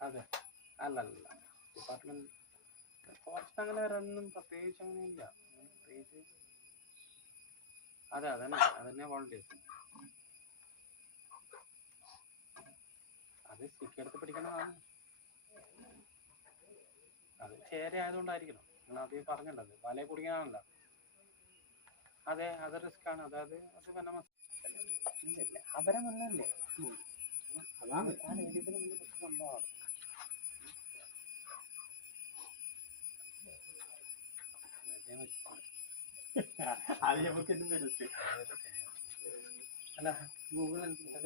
അതെ. അല്ലല്ല ഡിപ്പാർട്ട്മെന്റ് കുറച്ച് അങ്ങനെ വരാനൊന്നും പ്രത്യേകിച്ച് അങ്ങനെ ഇല്ല പ്രത്യേകിച്ച് അതെ അതന്നെ. അതന്നെ വോളണ്ടിയേഴ്സ് അത് സ്റ്റിക്ക് എടുത്ത് പിടിക്കണതാണ്. അത് ചേര ആയതുകൊണ്ടായിരിക്കണം. നിങ്ങൾ ആദ്യം പറഞ്ഞല്ലത് വലയെ കുടിക്കാനല്ല അതെ അത് റിസ്ക് ആണ്. അതായത് അത് ഇല്ല അവരെ മുന്നല്ലേ അതാണ്. ആ രീതിയിൽ സംഭവമാണ് അല്ല ഗൂഗിൾ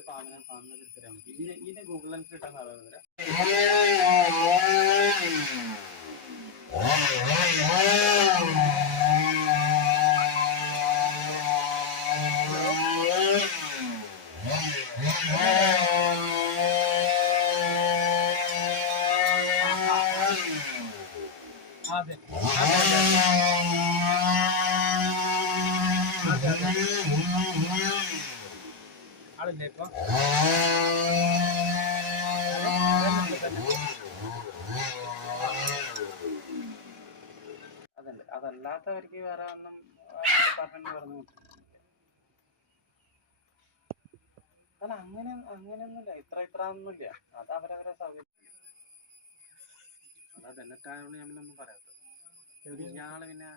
പാമ്പിനെ പാമ്പിനെ പറ്റും. ഇതിന്റെ അറിയാവുന്നത് അതെ. ആളില്ലേ ഇപ്പൊ അതല്ല അതല്ലാത്തവർക്ക് വേറെ ഒന്നും പറഞ്ഞു പറഞ്ഞു അല്ല അങ്ങനെ അങ്ങനെയൊന്നുമില്ല. ഇത്ര ഇത്ര ഒന്നുമില്ല അത് അവരവരെ സൗകര്യം. അതാ കാരണം ഞാൻ പറയാത്തത്. ഇയാൾ പിന്നെ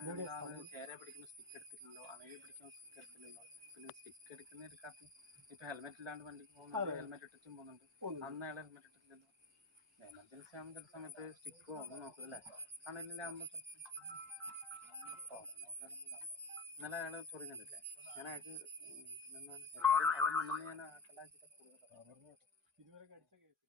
ചേരെ പിടിക്കുമ്പോൾ സ്റ്റിക്ക് എടുത്തില്ലല്ലോ സ്റ്റിക്ക് എടുക്കുന്ന എടുക്കാത്ത. ഇപ്പൊ ഹെൽമെറ്റ് ഇല്ലാണ്ട് വണ്ടിക്ക് പോകുന്നുണ്ട് ഹെൽമെറ്റ് ഇട്ടിട്ടും പോകുന്നുണ്ട്. അന്ന് അയാൾ ഹെൽമെറ്റ് ഇട്ടിട്ടില്ലല്ലോ. എമർജൻസി ആകുമ്പോൾ ചില സമയത്ത് സ്റ്റിക്കോ ഒന്നും നോക്കില്ലേ ആണെങ്കിലും ആകുമ്പോൾ ഇന്നലെ അയാൾ ചൊറിയുന്നുണ്ടല്ലേ ഞാൻ അയാൾക്ക് പിന്നെന്താണ്? എല്ലാവരും അവിടെ മുന്നേ ഞാൻ ആക്കലാച്ചിട്ട് കൂടുതലാണ് ഇതുവരെ കടിച്ച കേസ്